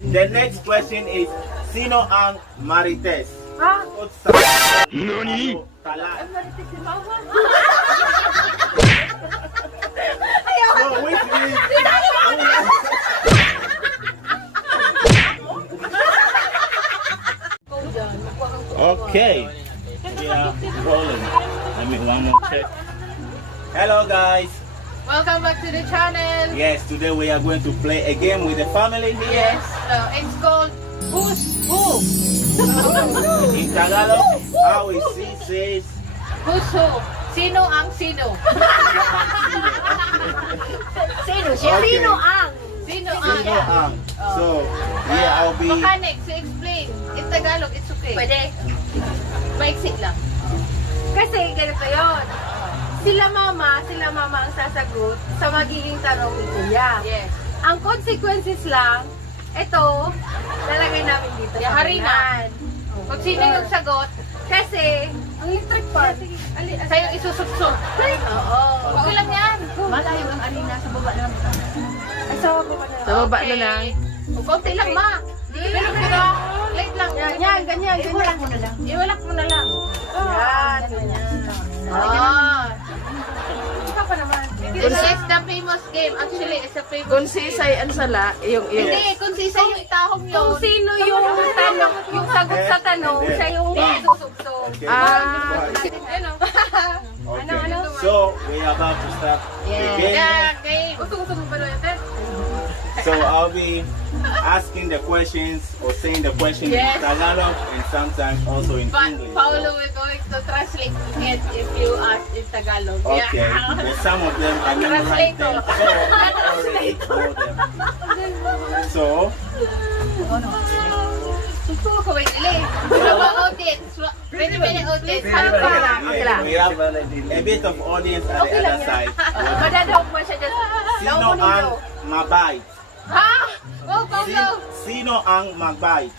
The next question is, sino ang Marites? Ha? Nani? Talay. Marites si Mama. So, which means... Okay. Yeah, rolling. Let me one more check. Hello guys. Welcome back to the channel. Yes, today we are going to play a game with the family here. Yes, it's called Who's Who. In Tagalog, how we see says Who's Who? Sino ang sino? Sino siya? Okay. Sino ang? Sino ang? Sino ang. So, yeah, I'll be... Mechanics, explain. In Tagalog, it's okay. Pwede. Maiksi lang. Kasi ganito yun. Sila mama ang sasagot sa magiging tanong ni Kuya. Yes. Ang consequences lang, ito, lalagay namin dito sa harinan. Kung sino yung sagot, kasi, ang yung trick part, sa'yo isusubsub. Oo. Okay lang yan. Malayo ang arena, sa baba na lang. Ay, sa baba na lang. Sa baba na lang. Kunti lang, ma. Pero light lang. Yan, ganyan. Iwalak mo na lang. Iwalak mo na lang. Yan, ganyan. Ikaw pa naman. This is the famous game. Actually, it's a famous Kung sisay ang sala, yung Hindi, kung sisay yung tahong yun. Kung sino yung tanong, yung sagot sa tanong, siya yung susubsog. Ano? So, we are about to start the game. Okay. Gusto mo ba natin? So, I'll be asking the questions or saying the questions in Tagalog and sometimes also in English. Paolo, we're going to translate it if you ask in Tagalog. Okay. And some of them I memorize them, so I already know them. So, Susuko ko ba nila eh? Wala ba audience? Pwede audience? Ano ba? yeah, we have a bit of audience at the other side. Madadawag mo siya dyan. Sino ang mabait? Ha? Oh, Paolo! Sino ang mabait?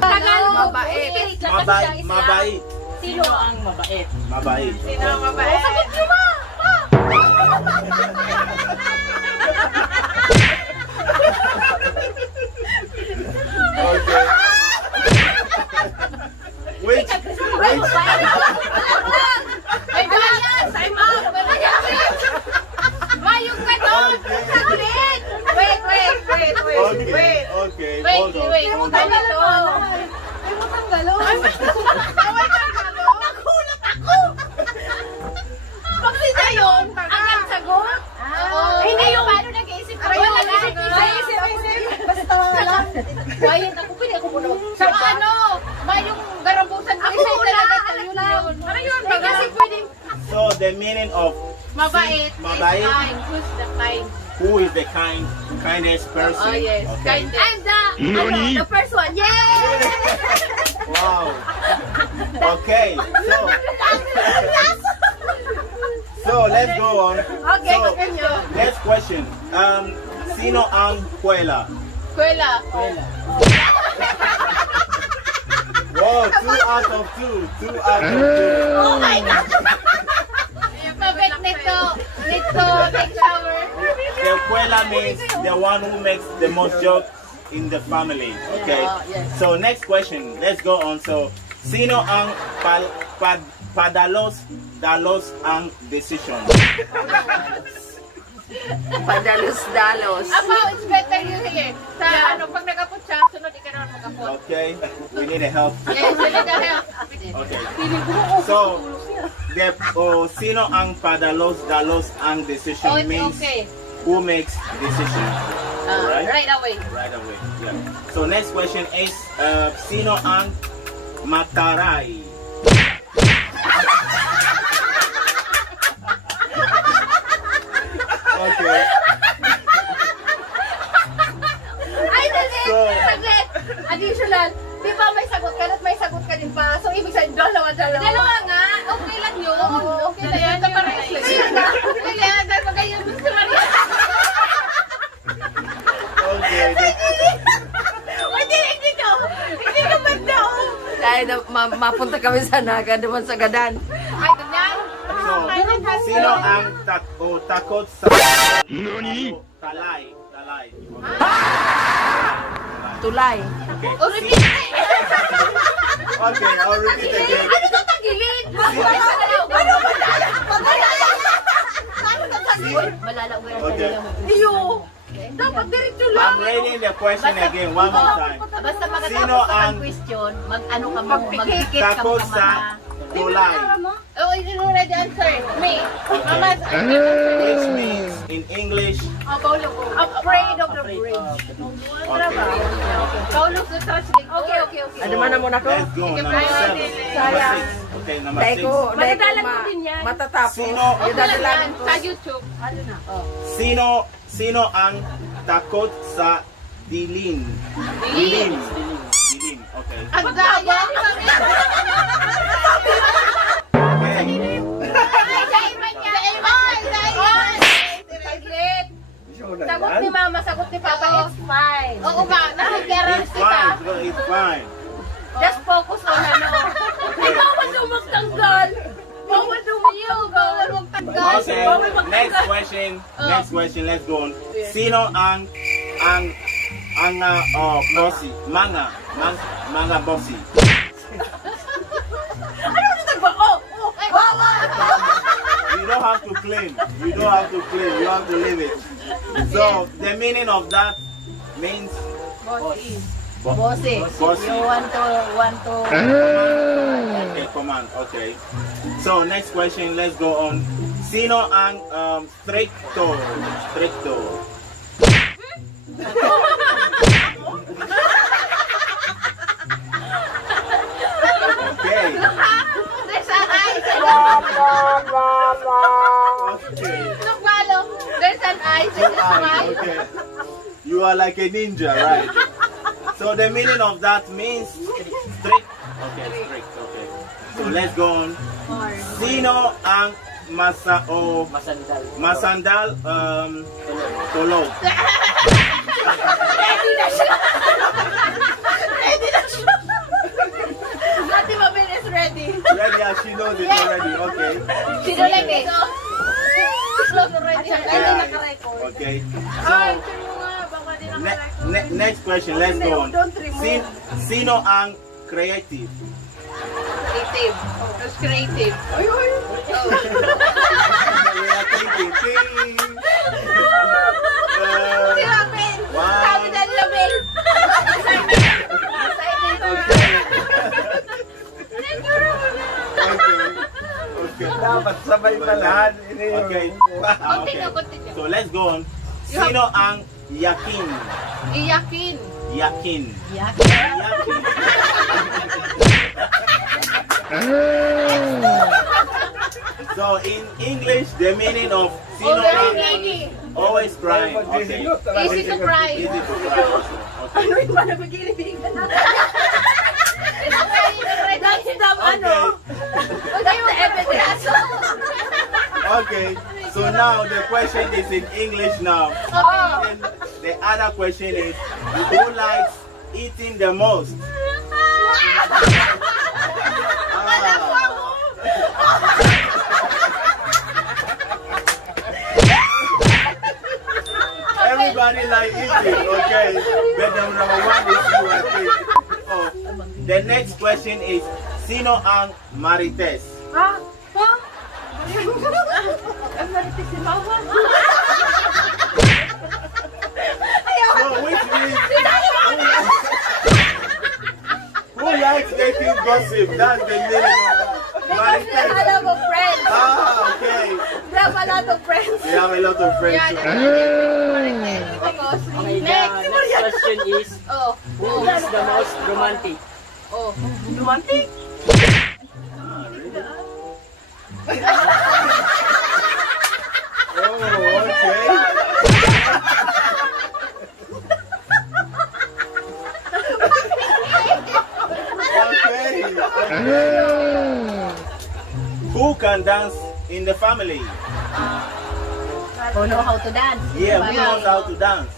Tagalog. Mabait. Mabait. Sino ang mabait? Mabait. Sino ang mabait? Oh, sagot nyo ma! Okay. Which? Ay, bias! I'm out! Mayong ganon! Saglit! Wait! Okay. Hold on. Wait! Hold on. Ay mo tanggalon! Nakulat ako! Bakit na yun? Ang sagot? Hindi yung paano nag-iisip ko? Wala lang! Basta lang! Quiet ako, pwede ako muna. Saka ano? Mayong garambusan ko isa talaga tayo yun. Ano yun? Kasi pwedeng... So the meaning of Mabait. Mabait. Who's the kind? Who is the kindest person? Oh yes, Okay. kindest. I'm the first one. Yay! Wow. Okay. So let's go on. Okay, So, continue. next question. Sino ang kuwela? Kuwela. Wow, 2 out of 2. 2 out of 2. Oh my God! Mabait nito take shower. The kuwela means the one who makes the most jokes in the family. Okay. So next question. Let's go on. So sino ang padalos ang decision? Padalos-dalos. Apo, it's better you here. Sa ano, pag nagapot siya, sunod di ka naman magapot. Okay. We need a help. Yes, you need a help. Okay. So the sino ang padalos ang decision means who makes decision. Right away. Right away. Yeah. So next question is sino ang mataray? Okay. Ay, saglit! Additional. Di ba may sagot ka at may sagot ka din pa? So, ibig sabihin, dalawa. Dalawa nga. Okay lang yun. Okay lang yun. Kapares lang yun. Kaya, gano'n kayo gusto Maria. Okay. Hindi ka banda. Dahil mapunta kami sa Naga naman sa Gadan. Ay, ganyan. So, sino ang takot sa... Nani? Talay. tulay. Tulay. Okay. O, repeat. Okay, I'll repeat again. Ano to tagilid? Ano malalaw ka Okay. Iyo. Dapat diretso lang. I'm reading the question again one more time. Basta Sino pagkatapos ang ng question, mag-ano ka mo, magpikit ka takot mo sa tulay? Oh, you already answered. Me. Mama, Which means in English, afraid of the bridge. okay. Kaulo sa translate. Okay. Ano man naman ako? Let's go. Number 7. Number 6. Okay, number Dahil 6. ko Matadalan mo din yan. matatapos. Sino? Yung dadalan ko. Sa YouTube. Sino ang takot sa dilim? Dilim. Dilim. Okay. Ang gaya. Sagot ni Mama, sagot ni Papa, it's fine. Oo nga, nakikiaran It's kita. fine. bro, It's fine. Just focus on ano. Okay. Bawal magtanggal. Bawal magtanggal. Okay. Next question. Next question. Let's go on. Sino ang bossy? Mga bossy. You don't have to claim. You don't have to claim. You have to live it. So the meaning of that means Bossy. bossy. You want to. Okay, command. Okay. So next question. Let's go on. Sino ang stricto? Stricto. Okay. There's an eye. Okay. Look, Malo. There's an eye. There's a smile. Okay. You are like a ninja, right? So the meaning of that means strict. Okay, strict. Okay. So let's go on. Sino ang masandal tulog? Ready na siya. Ate Mabel is ready. Ready? Yeah, she knows it already. Okay. Sino lang ito? Okay. So next question. Let's go on. Sino ang creative? Creative. Who's creative? We are thinking. Si Mabel. Wow. Sabi na ni Mabel. Okay. Dapat sabay pa lahat. Okay. Continue. So let's go on. Sino ang yakin? Iyakin. Yakin. Iyakin. Yakin. So in English, the meaning of sino ang always crying. Okay. Easy to cry. Easy to cry. Okay. Okay. So now the question is in English now. And the other question is, who likes eating the most? Everybody like eating, okay? But the number one is you, I think. Oh, the next question is, sino ang Marites? So which means who likes making gossip? That's the meaning of Because we have a lot of friends. Ah, okay. We have a lot of friends. We have a lot of friends. Okay, the next question is, Oh. who is the most romantic? Oh. Romantic? Oh, okay. Who can dance in the family? Who know how to dance? Yeah, who knows how to dance?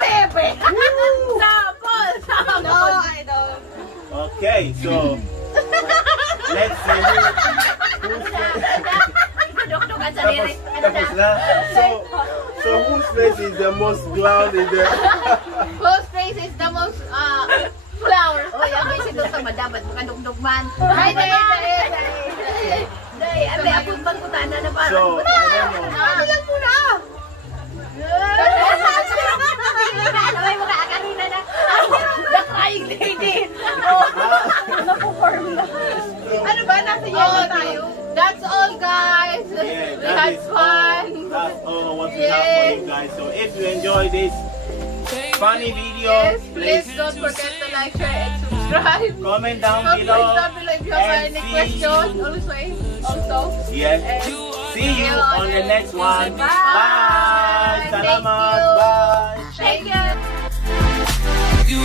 Pepe! Sapol! No, I don't. Okay, so let's see who's Dapat sa Tapos, lyrics. tapos na. So whose face is the most clown in the... Whose face is the most flower? Oh, yan may si Dr. Madabat, makadugdugman. Ay, day, ate, apun bang kutana na ba? So, I don't know. Ano lang muna? Ay, mga akarina na. The crying lady. Napuform na. Ano ba? Nasa iyo na tayo. That's all, guys. Yeah, We that had is fun. That's all what we have for you guys. So if you enjoy this funny video, Yes, please don't forget to like, share, and subscribe. comment down Comment below. down below if you have and any see- questions. Also. Yes. And See you on the next one. Bye. Bye. Thank Salamat. you. Bye. Thank you. You